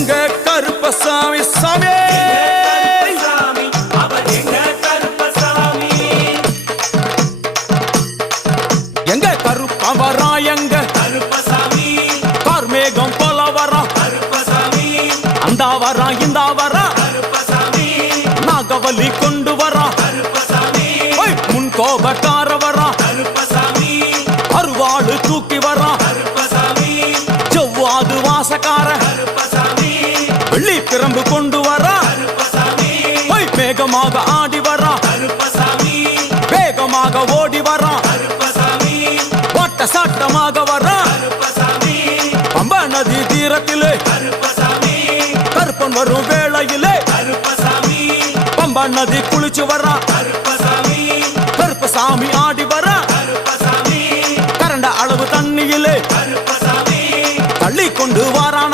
எங்க கருப்பசாமி சாமி எங்க கருப்பா வரா எங்க கருப்பசாமி கார்மேகம் போல வரா கருப்பசாமி அந்த வரா இந்த வரா கருப்பசாமி நாகவலி கொண்டு வரா கருப்பசாமி முன் கோபக்கார வரா கருப்பசாமி அருவாடு தூக்கி வரா கருப்பசாமி செவ்வாது வாசக்கார கருப்பசாமி வெள்ளி பிரம்பு கொண்டு வரா கருப்பசாமி வேகமாக ஆடி வரா கருப்பசாமி வேகமாக ஓடி வரா கருப்பசாமி ஓட்ட சாட்டமாக வரா கருப்பசாமி பம்பா நதி தீரத்திலே கருப்பசாமி கருப்பன் வரும் வேளையிலே கருப்பசாமி பம்பா நதி குளிச்சு வரா கருப்பசாமி கருப்பசாமி ஆடி வரா கருப்பசாமி கரண்ட அளவு தண்ணியிலே கருப்பசாமி தள்ளி கொண்டு வாரான்